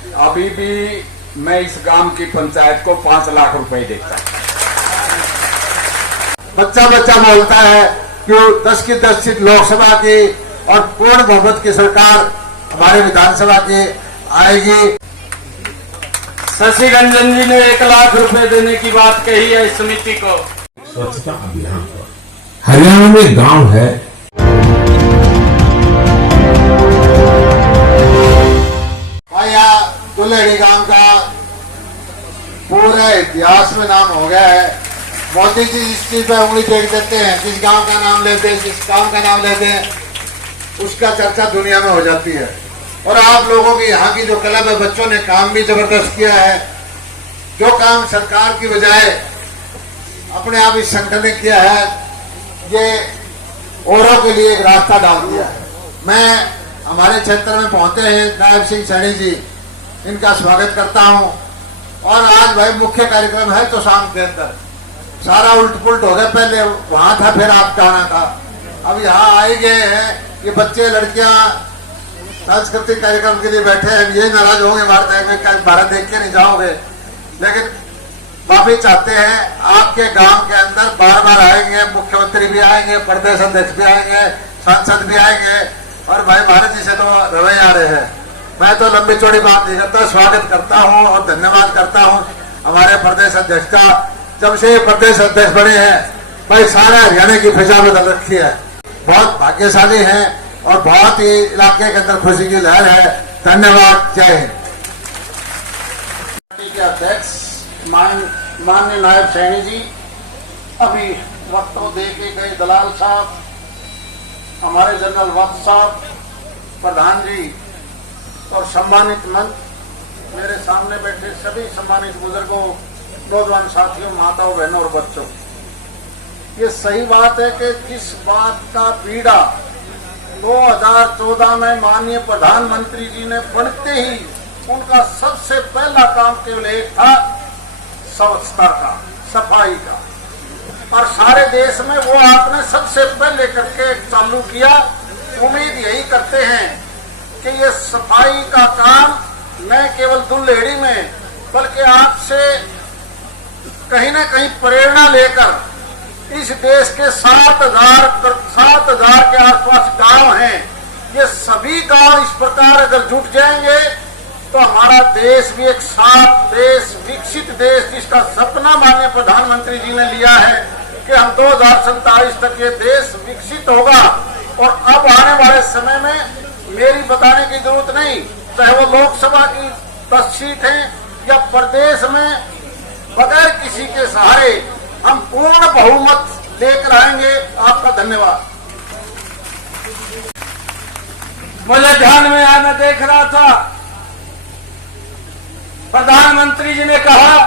अभी भी मैं इस गांव की पंचायत को 5 लाख रुपए देता हूं। बच्चा बच्चा बोलता है कि 10 की 10 सीट लोकसभा की और पूर्ण बहुमत की सरकार हमारे विधानसभा की आएगी। शशि रंजन जी ने 1 लाख रुपए देने की बात कही है इस समिति को। स्वच्छता अभियान पर हरियाणा में गांव है दुल्हेड़ी गांव का पूरे इतिहास में नाम हो गया है। मोदी जी इस चीज पे उंगली टेक देते हैं, जिस गांव का नाम लेते हैं, जिस गांव का नाम लेते हैं, उसका चर्चा दुनिया में हो जाती है। और आप लोगों की यहाँ की जो क्लब है, बच्चों ने काम भी जबरदस्त किया है। जो काम सरकार की बजाय अपने आप इस संगठन ने किया है, ये औरों के लिए एक रास्ता डाल दिया है। मैं हमारे क्षेत्र में पहुंचे हैं नायब सिंह सैनी जी, इनका स्वागत करता हूं। और आज भाई मुख्य कार्यक्रम है तो शाम के अंदर सारा उल्ट पुलट हो गया। पहले वहां था, फिर आपका आना था, अब यहाँ आए गए हैं। ये बच्चे लड़कियां सांस्कृतिक कार्यक्रम के लिए बैठे हैं। ये नाराज होंगे भारत देख के नहीं जाओगे, लेकिन माफी चाहते हैं। आपके गांव के अंदर बार बार आएंगे, मुख्यमंत्री भी आएंगे, प्रदेश अध्यक्ष भी आएंगे, सांसद भी आएंगे। और भाई भारत जी से तो रवैये आ रहे हैं। मैं तो लंबी चौड़ी बात नहीं करता, स्वागत करता हूं और धन्यवाद करता हूं हमारे प्रदेश अध्यक्ष का। जब से प्रदेश अध्यक्ष बने हैं भाई सारे हरियाणा की फिजा बदल रखी है। बहुत भाग्यशाली हैं और बहुत ही इलाके के अंदर खुशी की लहर है। धन्यवाद, जय हिंद। पार्टी के अध्यक्ष माननीय नायब सैनी जी, अभी वक्तव्य दे के गए दलाल साहब, हमारे जनरल वक्त साहब, प्रधान जी और सम्मानित मंच, मेरे सामने बैठे सभी सम्मानित बुजुर्गों, नौजवान साथियों, माताओं, बहनों और बच्चों, ये सही बात है कि किस बात का पीड़ा 2014 में माननीय प्रधानमंत्री जी ने बनते ही उनका सबसे पहला काम केवल एक था, स्वच्छता का, सफाई का। और सारे देश में वो आपने सबसे पहले करके चालू किया। उम्मीद यही करते हैं कि ये सफाई का काम न केवल दुल्हेड़ी में बल्कि आपसे कहीं न कहीं प्रेरणा लेकर इस देश के 7,000 के आसपास गांव हैं, ये सभी गांव इस प्रकार अगर जुट जाएंगे तो हमारा देश भी एक साफ देश, विकसित देश, जिसका सपना माननीय प्रधानमंत्री जी ने लिया है कि हम 2047 तक ये देश विकसित होगा। और अब आने वाले समय में मेरी बताने की जरूरत नहीं, चाहे वो लोकसभा की 10 सीट है या प्रदेश में, बगैर किसी के सहारे हम पूर्ण बहुमत लेकर आएंगे। आपका धन्यवाद। मुझे ध्यान में आया, मैं देख रहा था, प्रधानमंत्री जी ने कहा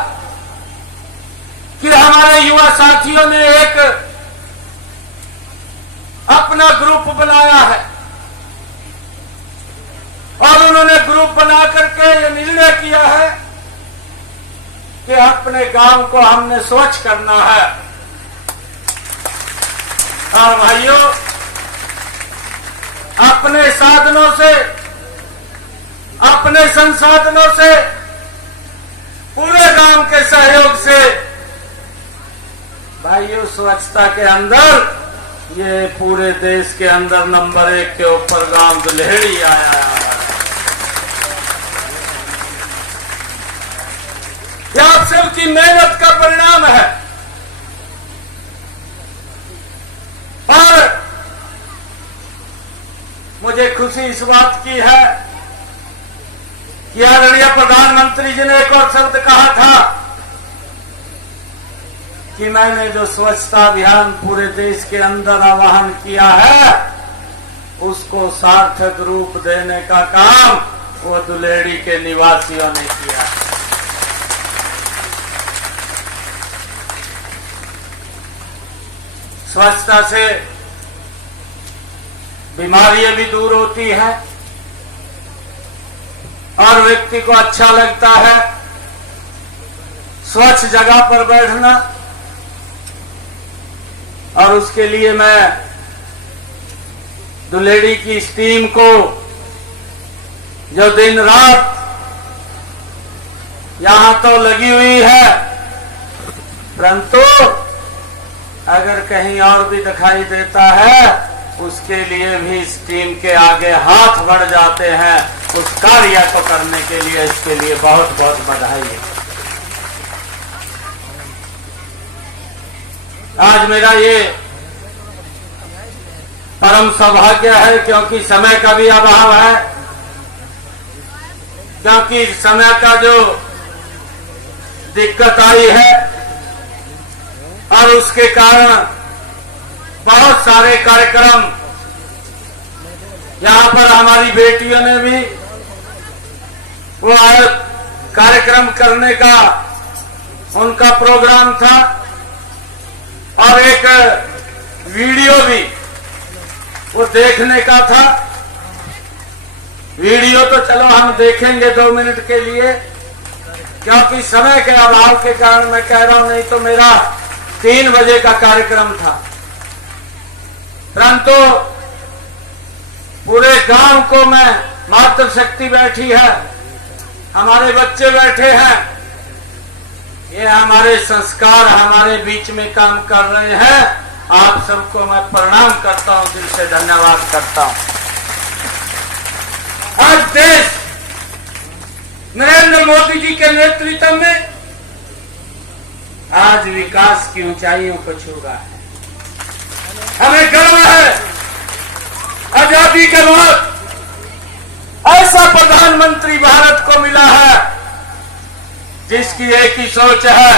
कि हमारे युवा साथियों ने एक अपना ग्रुप बनाया है और उन्होंने ग्रुप बना करके ये निर्णय किया है कि अपने गांव को हमने स्वच्छ करना है। और भाइयों, अपने साधनों से, अपने संसाधनों से, पूरे गांव के सहयोग से भाइयों स्वच्छता के अंदर ये पूरे देश के अंदर नंबर 1 के ऊपर गांव दुल्हेड़ी आया है। यह आप सबकी मेहनत का परिणाम है। और मुझे खुशी इस बात की है कि आदरणीय प्रधानमंत्री जी ने एक और शब्द कहा था कि मैंने जो स्वच्छता अभियान पूरे देश के अंदर आह्वान किया है उसको सार्थक रूप देने का काम वो दुल्हेड़ी के निवासियों ने किया। स्वच्छता से बीमारियां भी दूर होती हैं और व्यक्ति को अच्छा लगता है स्वच्छ जगह पर बैठना। और उसके लिए मैं दुल्हेड़ी की इस टीम को जो दिन रात यहां तो लगी हुई है, परंतु अगर कहीं और भी दिखाई देता है उसके लिए भी इस टीम के आगे हाथ बढ़ जाते हैं उस कार्य को करने के लिए। इसके लिए बहुत बहुत बधाई है। आज मेरा ये परम सौभाग्य है, क्योंकि समय का भी अभाव है, क्योंकि समय का जो दिक्कत आई है और उसके कारण बहुत सारे कार्यक्रम यहां पर हमारी बेटियों ने भी वो कार्यक्रम करने का उनका प्रोग्राम था और एक वीडियो भी वो देखने का था। वीडियो तो चलो हम देखेंगे 2 मिनट के लिए, क्योंकि समय के अभाव के कारण मैं कह रहा हूं, नहीं तो मेरा 3 बजे का कार्यक्रम था। परंतु पूरे गांव को मैं मातृशक्ति बैठी है, हमारे बच्चे बैठे हैं, ये हमारे संस्कार हमारे बीच में काम कर रहे हैं। आप सबको मैं प्रणाम करता हूं, दिल से धन्यवाद करता हूं। आज देश नरेंद्र मोदी जी के नेतृत्व में आज विकास की ऊंचाइयों को छू रहा है। हमें गर्व है आजादी के बाद ऐसा प्रधानमंत्री भारत को मिला है जिसकी एक ही सोच है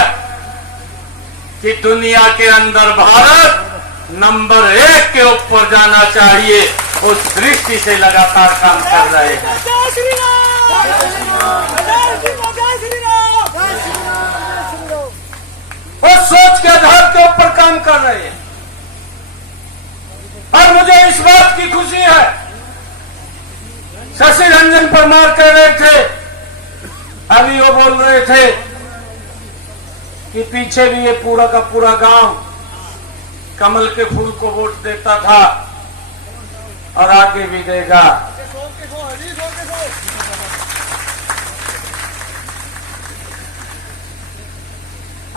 कि दुनिया के अंदर भारत नंबर 1 के ऊपर जाना चाहिए। उस दृष्टि से लगातार काम कर रहे हैं। उस सोच के आधार के ऊपर काम कर रहे हैं और मुझे इस बात की खुशी है। शशि रंजन परमार कह रहे थे, अभी वो बोल रहे थे कि पीछे भी ये पूरा का पूरा गांव कमल के फूल को वोट देता था और आगे भी देगा।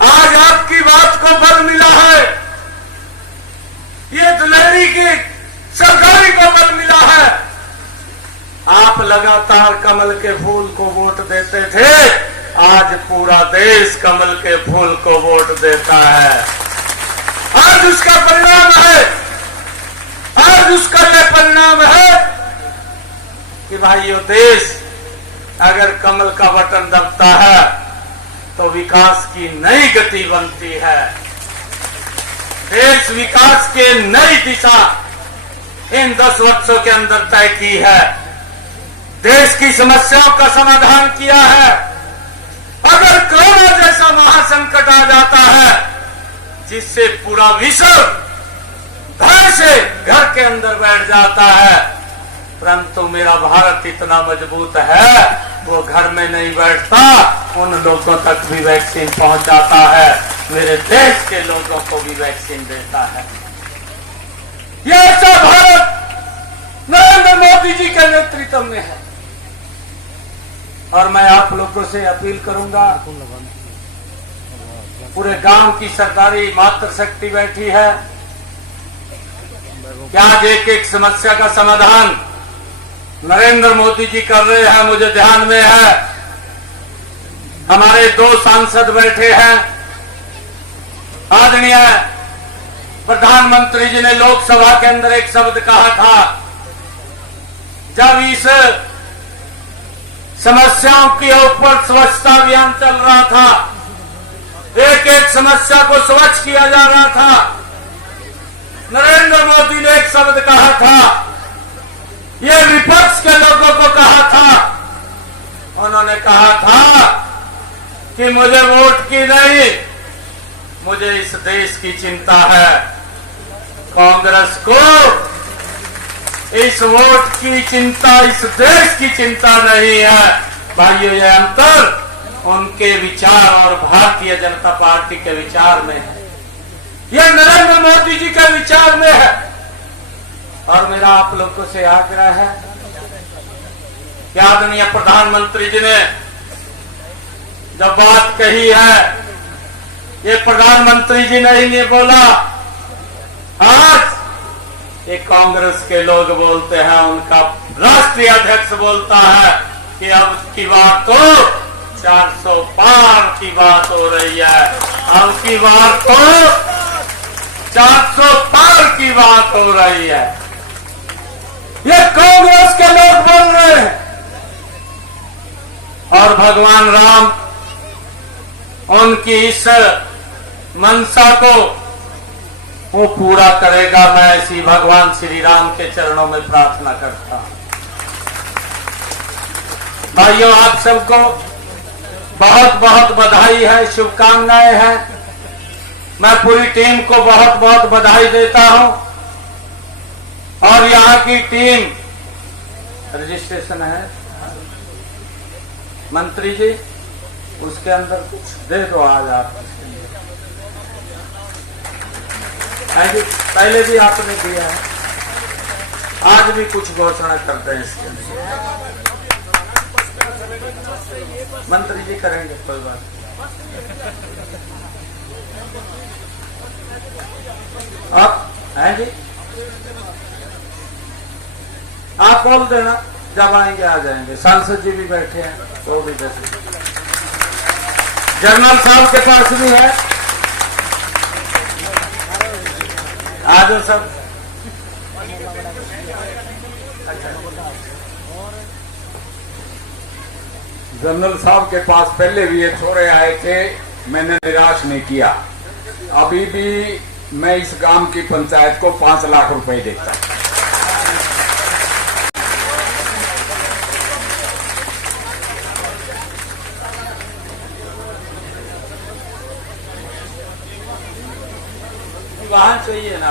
आज आपकी बात को बल मिला है, ये दुलेरी की सरकारी को बल मिला है। आप लगातार कमल के फूल को वोट देते थे, आज पूरा देश कमल के फूल को वोट देता है। आज उसका परिणाम है, आज उसका यह परिणाम है कि भाइयों, देश अगर कमल का बटन दबता है तो विकास की नई गति बनती है। देश विकास के नई दिशा इन 10 वर्षों के अंदर तय की है। देश की समस्याओं का समाधान किया है। अगर कोरोना जैसा महासंकट आ जाता है जिससे पूरा विश्व भय से घर के अंदर बैठ जाता है, परंतु मेरा भारत इतना मजबूत है, वो घर में नहीं बैठता, उन लोगों तक भी वैक्सीन पहुंचाता है, मेरे देश के लोगों को भी वैक्सीन देता है। यह ऐसा भारत नरेंद्र मोदी जी के नेतृत्व में है। और मैं आप लोगों से अपील करूंगा, पूरे गांव की सरदारी मातृशक्ति बैठी है कि आज एक एक समस्या का समाधान नरेंद्र मोदी जी कर रहे हैं। मुझे ध्यान में है, हमारे 2 सांसद बैठे हैं। आदरणीय प्रधानमंत्री जी ने लोकसभा के अंदर एक शब्द कहा था, जब इस समस्याओं के ऊपर स्वच्छता अभियान चल रहा था, एक एक समस्या को स्वच्छ किया जा रहा था, नरेंद्र मोदी ने एक शब्द कहा था, ये विपक्ष के लोगों को कहा था। उन्होंने कहा था कि मुझे वोट की नहीं, मुझे इस देश की चिंता है। कांग्रेस को इस वोट की चिंता, इस देश की चिंता नहीं है। भाइयों, यह अंतर उनके विचार और भारतीय जनता पार्टी के विचार में है, यह नरेंद्र मोदी जी के विचार में है। और मेरा आप लोगों से आग्रह है कि आदरणीय प्रधानमंत्री जी ने जब बात कही है, ये प्रधानमंत्री जी ने ही नहीं बोला, आज ये कांग्रेस के लोग बोलते हैं, उनका राष्ट्रीय अध्यक्ष बोलता है कि अब की बात तो 400 पार की बात हो रही है, अब की बात तो 400 पार की बात हो रही है। ये कांग्रेस के लोग बोल रहे हैं और भगवान राम उनकी इस मनसा को वो पूरा करेगा। मैं ऐसी भगवान श्री राम के चरणों में प्रार्थना करता हूं। भाइयों, आप सबको बहुत बहुत बधाई है, शुभकामनाएं हैं। मैं पूरी टीम को बहुत बहुत बधाई देता हूं और यहां की टीम रजिस्ट्रेशन है मंत्री जी, उसके अंदर कुछ दे दो आज आप। पहले भी आपने दिया है, आज भी कुछ घोषणा करते हैं इसके लिए। मंत्री जी करेंगे, कोई बात। आप हैं जी, आप बोल देना, जब आएंगे आ जाएंगे। सांसद जी भी बैठे हैं, वो भी बैठे। जनरल साहब के पास भी है, आ जाओ सब। जनरल साहब के पास पहले भी ये छोरे आए थे, मैंने निराश नहीं किया। अभी भी मैं इस गांव की पंचायत को 5 लाख रुपए देता। वाहन चाहिए ना,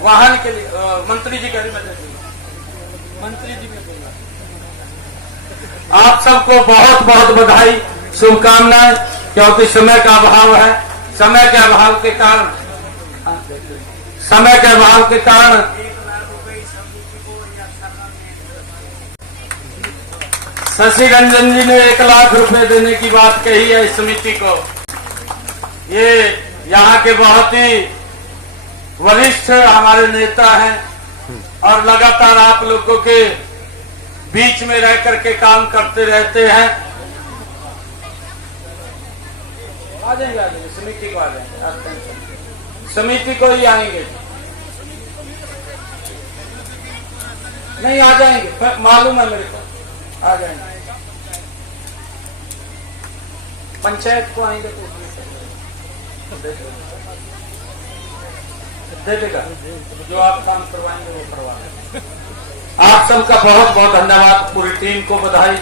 वाहन के लिए मंत्री जी कह रही, मंत्री जी में बोला। आप सबको बहुत बहुत बधाई, शुभकामनाएं, क्योंकि समय का अभाव है। समय के अभाव के कारण शशि रंजन जी ने 1 लाख रुपए देने की बात कही है इस समिति को। ये यहाँ के बहुत ही वरिष्ठ हमारे नेता हैं और लगातार आप लोगों के बीच में रह करके काम करते रहते हैं। आ जाएंगे समिति को, आ जाएंगे समिति को ही आएंगे, नहीं आ जाएंगे, मालूम है मेरे को, आ जाएंगे। पंचायत को आएंगे तो दे देगा, जो आप काम करवाएंगे वो करवाएंगे। आप सबका बहुत बहुत धन्यवाद, पूरी टीम को बधाई।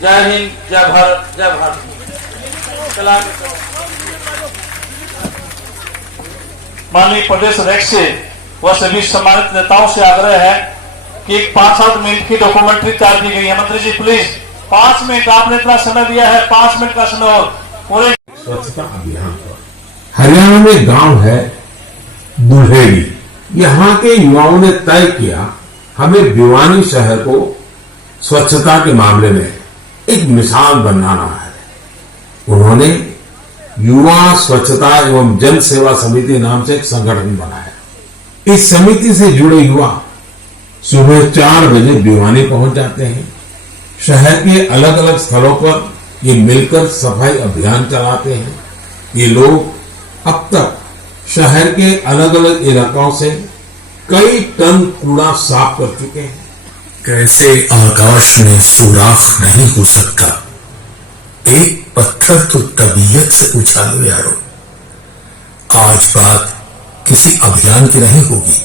जय हिंद, जय भारत, जय भारत। चला माननीय प्रदेश अध्यक्ष से व सभी सम्मानित नेताओं से आग्रह है कि 5-7 मिनट की डॉक्यूमेंट्री तैयार की गई है। मंत्री जी प्लीज 5 मिनट, आपने इतना समय दिया है, 5 मिनट का समय और पूरे स्वच्छता अभियान पर। हरियाणा में गांव है दुल्हेड़ी। यहाँ के युवाओं ने तय किया हमें भिवानी शहर को स्वच्छता के मामले में एक मिसाल बनाना है। उन्होंने युवा स्वच्छता एवं जन सेवा समिति नाम से एक संगठन बनाया। इस समिति से जुड़े युवा सुबह 4 बजे भिवानी पहुंच जाते हैं। शहर के अलग अलग स्थलों पर ये मिलकर सफाई अभियान चलाते हैं। ये लोग अब तक शहर के अलग अलग इलाकों से कई टन कूड़ा साफ कर चुके हैं। कैसे आकाश में सुराख नहीं हो सकता, एक पत्थर तो तबीयत से उछालो यारो। आज बात किसी अभियान की नहीं होगी,